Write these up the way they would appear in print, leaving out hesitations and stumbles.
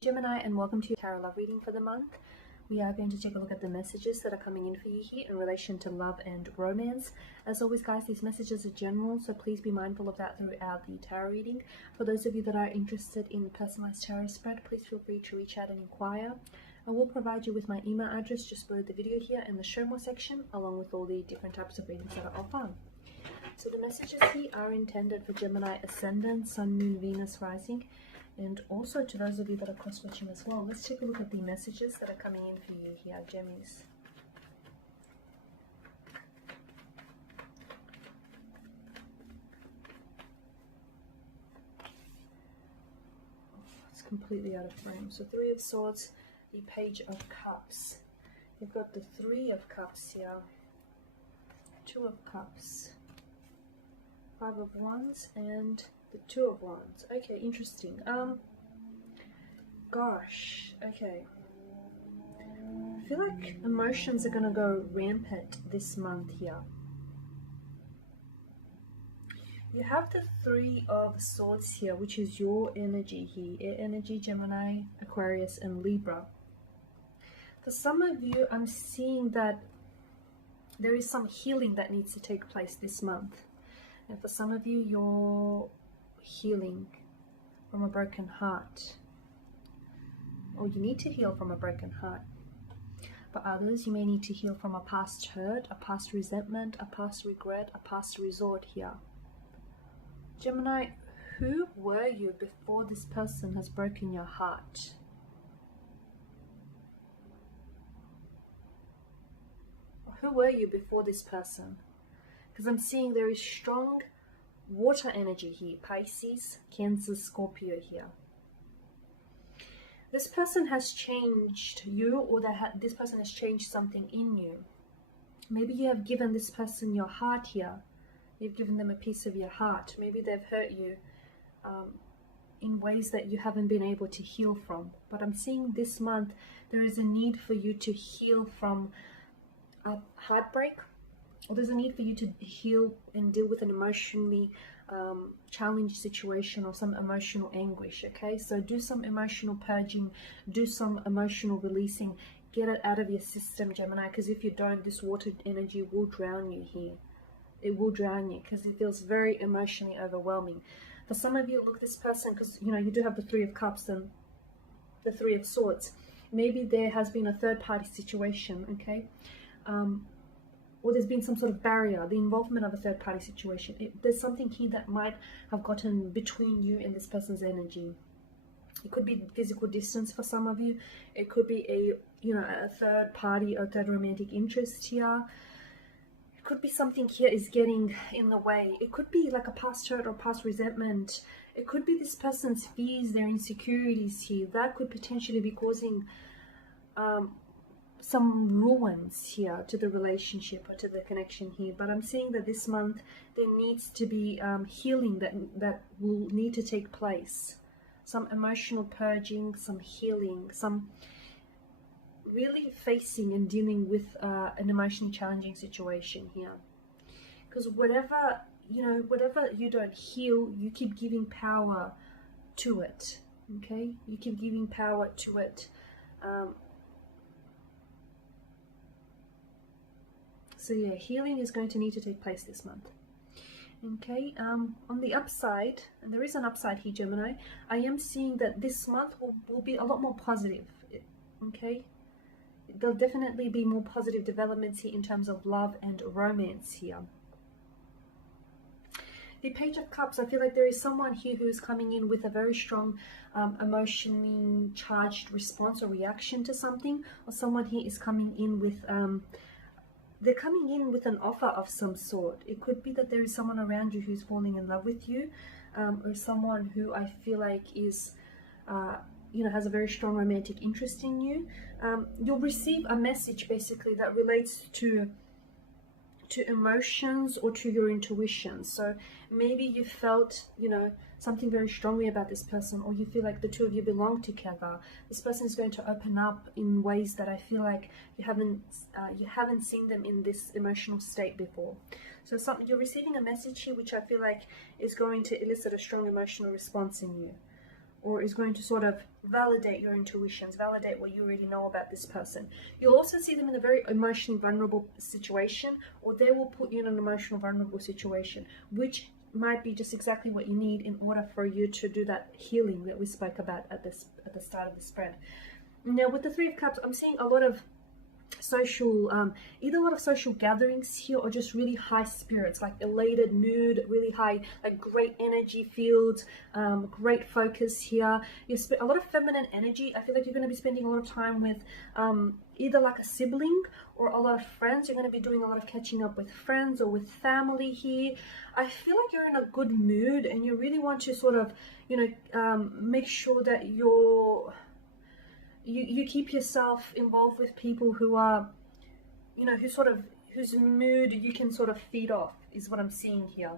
Gemini, and welcome to your tarot love reading for the month. We are going to take a look at the messages that are coming in for you here in relation to love and romance. As always, guys, these messages are general, so please be mindful of that throughout the tarot reading. For those of you that are interested in the personalized tarot spread, please feel free to reach out and inquire. I will provide you with my email address just below the video here in the show more section, along with all the different types of readings that are offered. So the messages here are intended for Gemini ascendant, Sun, Moon, Venus, rising, and also to those of you that are cross-watching as well. Let's take a look at the messages that are coming in for you here, Gemmies. It's completely out of frame. So Three of Swords, the Page of Cups. You've got the Three of Cups here, Two of Cups, Five of Wands, and the Two of Wands. Okay, interesting. Gosh, okay. I feel like emotions are gonna go rampant this month here. You have the Three of Swords here, which is your energy here. Air energy, Gemini, Aquarius, and Libra. For some of you, I'm seeing that there is some healing that needs to take place this month. And for some of you, you're healing from a broken heart, or you need to heal from a broken heart. For others, you may need to heal from a past hurt, a past resentment, a past regret, a past resort here. Gemini, who were you before this person has broken your heart? Who were you before this person? Because I'm seeing there is strong water energy here. Pisces, Cancer, Scorpio here. This person has changed you, or this person has changed something in you. Maybe you have given this person your heart here. You've given them a piece of your heart. Maybe they've hurt you in ways that you haven't been able to heal from. But I'm seeing this month there is a need for you to heal from a heartbreak, or there's a need for you to heal and deal with an emotionally challenged situation or some emotional anguish. Okay, so do some emotional purging, do some emotional releasing, get it out of your system, Gemini, because if you don't, this water energy will drown you here. It will drown you because it feels very emotionally overwhelming. For some of you, look, this person, because you know you do have the Three of Cups and the Three of Swords. Maybe there has been a third-party situation, okay, or there's been some sort of barrier, the involvement of a third-party situation. There's something here that might have gotten between you and this person's energy. It could be physical distance for some of you. It could be a third party or third romantic interest here. It could be something here is getting in the way. It could be like a past hurt or past resentment. It could be this person's fears, their insecurities here. That could potentially be causing some ruins here to the relationship or to the connection here. But I'm seeing that this month there needs to be healing that will need to take place. Some emotional purging, some healing, some really facing and dealing with an emotionally challenging situation here. Because whatever you don't heal, you keep giving power to it. Okay, you keep giving power to it. So yeah, healing is going to need to take place this month. Okay, on the upside, and there is an upside here, Gemini, I am seeing that this month will be a lot more positive. Okay, there'll definitely be more positive developments here in terms of love and romance here. The Page of Cups, I feel like there is someone here who is coming in with a very strong emotionally charged response or reaction to something, or someone here is coming in with they're coming in with an offer of some sort. It could be that there is someone around you who's falling in love with you, or someone who I feel like is, has a very strong romantic interest in you. You'll receive a message basically that relates to emotions or to your intuition. So maybe you felt, something very strongly about this person, or you feel like the two of you belong together. This person is going to open up in ways that I feel like you haven't seen them in this emotional state before. So you're receiving a message here which I feel like is going to elicit a strong emotional response in you. or is going to sort of validate your intuitions, validate what you already know about this person. You'll also see them in a very emotionally vulnerable situation, or they will put you in an emotional vulnerable situation, which might be just exactly what you need in order for you to do that healing that we spoke about at the start of the spread. Now with the Three of Cups, I'm seeing a lot of social, either a lot of social gatherings here, or just really high spirits, like elated mood, really high, like great energy field, great focus here. A lot of feminine energy. I feel like you're going to be spending a lot of time with either like a sibling or a lot of friends. You're going to be doing a lot of catching up with friends or with family here. I feel like you're in a good mood, and you really want to sort of, you know, make sure that you keep yourself involved with people who are, you know, whose mood you can sort of feed off, is what I'm seeing here.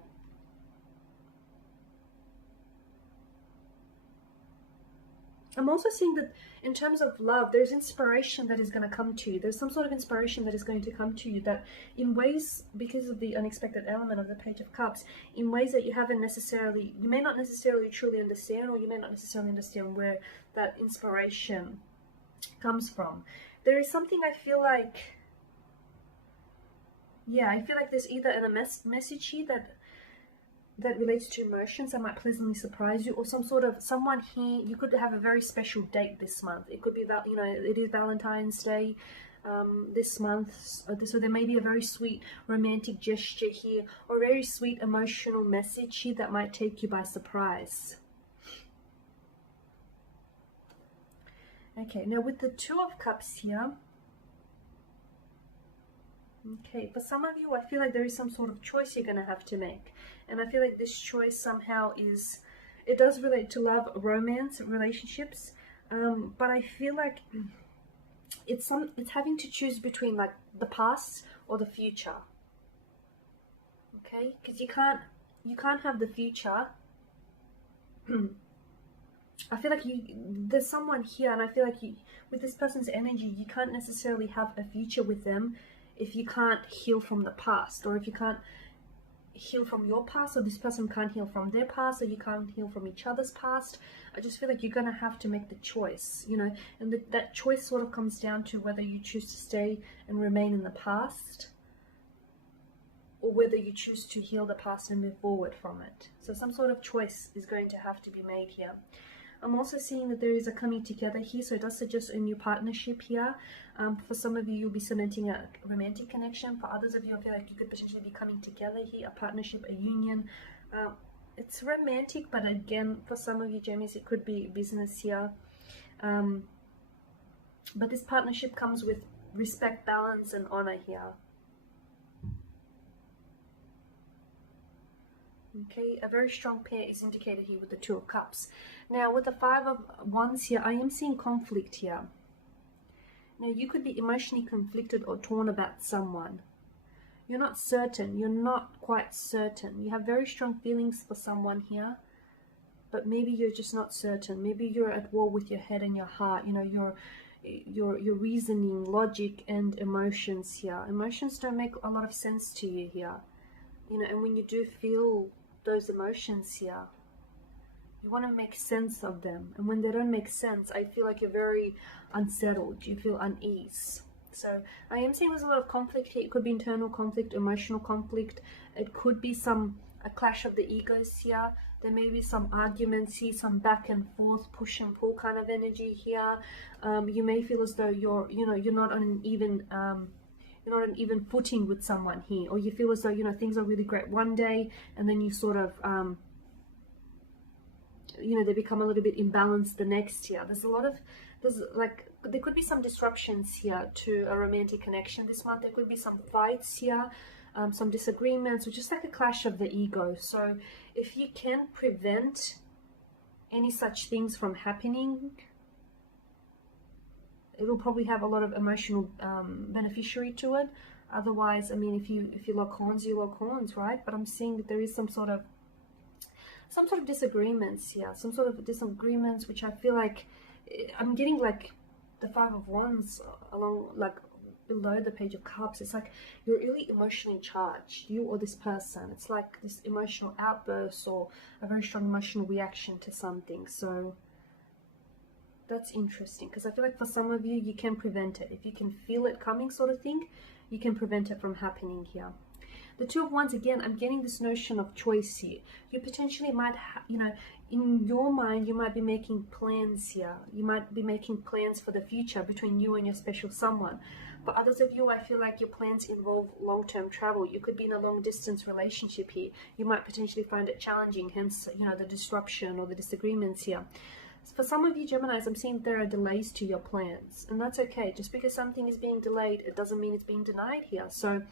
I'm also seeing that in terms of love, there's inspiration that is going to come to you. There's some sort of inspiration that is going to come to you that in ways, because of the unexpected element of the Page of Cups, in ways that you may not necessarily truly understand, or you may not necessarily understand where that inspiration comes from. There is something I feel like, I feel like there's either a message here that relates to emotions that might pleasantly surprise you, or someone here, you could have a very special date this month. It could be about, you know, it is Valentine's Day this month, so there may be a very sweet romantic gesture here, or a very sweet emotional message here that might take you by surprise. Okay, now with the Two of Cups here, okay, for some of you, I feel like there is some sort of choice you're going to have to make. And I feel like this choice somehow it does relate to love, romance, relationships. But I feel like it's having to choose between like the past or the future. Okay, because you can't have the future. I feel like there's someone here, and I feel like with this person's energy, you can't necessarily have a future with them if you can't heal from the past, or if you can't heal from your past, or this person can't heal from their past, or you can't heal from each other's past. I just feel like you're going to have to make the choice, you know, and that choice sort of comes down to whether you choose to stay and remain in the past, or whether you choose to heal the past and move forward from it. So some sort of choice is going to have to be made here. I'm also seeing that there is a coming together here, so it does suggest a new partnership here. For some of you, you'll be cementing a romantic connection. For others of you, I feel like you could potentially be coming together here, a partnership, a union. It's romantic, but again, for some of you, Gemmis, it could be business here. But this partnership comes with respect, balance, and honor here. Okay, a very strong pair is indicated here with the Two of Cups. Now with the Five of Wands here, I am seeing conflict here. Now you could be emotionally conflicted or torn about someone. You're not certain, you're not quite certain. You have very strong feelings for someone here, but maybe you're just not certain. Maybe you're at war with your head and your heart. You know, your reasoning, logic, and emotions here. Emotions don't make a lot of sense to you here. You know, and when you do feel those emotions here, you want to make sense of them. And when they don't make sense, I feel like you're very unsettled. You feel unease. So I am seeing there's a lot of conflict here. It could be internal conflict, emotional conflict. It could be a clash of the egos here. There may be some arguments here, some back and forth, push and pull kind of energy here. You may feel as though you're not on an even footing with someone here, or you feel as though, you know, things are really great one day, and then you sort of they become a little bit imbalanced the next year. There could be some disruptions here to a romantic connection this month. There could be some fights here, some disagreements, or just like a clash of the ego. So if you can prevent any such things from happening, it'll probably have a lot of emotional beneficiary to it. Otherwise, I mean, if you lock horns, you lock horns, right? But I'm seeing that there is some sort of disagreements here, some sort of disagreements, which I feel like I'm getting like the Five of Wands along, like below the Page of Cups. It's like you're really emotionally charged, you or this person. It's like this emotional outburst or a very strong emotional reaction to something. So That's interesting, because I feel like for some of you, you can prevent it. If you can feel it coming sort of thing, you can prevent it from happening here. The Two of Wands, again, I'm getting this notion of choice here. You potentially might, you know, in your mind, you might be making plans here. You might be making plans for the future between you and your special someone. For others of you, I feel like your plans involve long-term travel. You could be in a long-distance relationship here. You might potentially find it challenging, hence, you know, the disruption or the disagreements here. For some of you Geminis, I'm seeing there are delays to your plans, and that's okay. Just because something is being delayed, it doesn't mean it's being denied here. So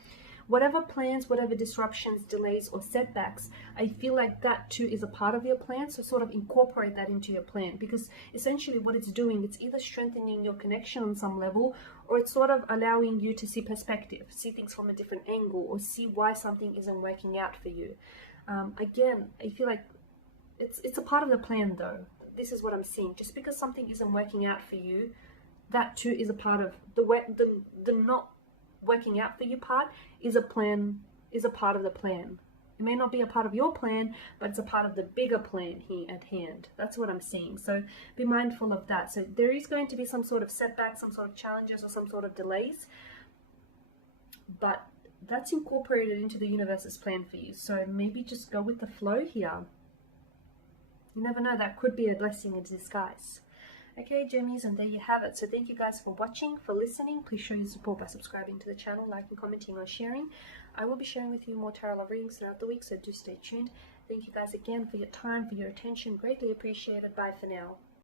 whatever plans, whatever disruptions, delays, or setbacks, I feel like that too is a part of your plan. So sort of incorporate that into your plan, because essentially what it's doing, it's either strengthening your connection on some level, or it's sort of allowing you to see perspective, see things from a different angle, or see why something isn't working out for you. Again, I feel like it's a part of the plan though. This is what I'm seeing. Just because something isn't working out for you, that too is a part of the not working out for you part is a part of the plan. It may not be a part of your plan, but it's a part of the bigger plan here at hand. That's what I'm seeing. So be mindful of that. So there is going to be some sort of setback, some sort of challenges, or some sort of delays, but that's incorporated into the universe's plan for you. So maybe just go with the flow here. You never know, that could be a blessing in disguise. Okay, Gemmies, and there you have it. So thank you guys for watching, for listening. Please show your support by subscribing to the channel, liking, commenting, or sharing. I will be sharing with you more tarot love readings throughout the week, so do stay tuned. Thank you guys again for your time, for your attention. Greatly appreciated. Bye for now.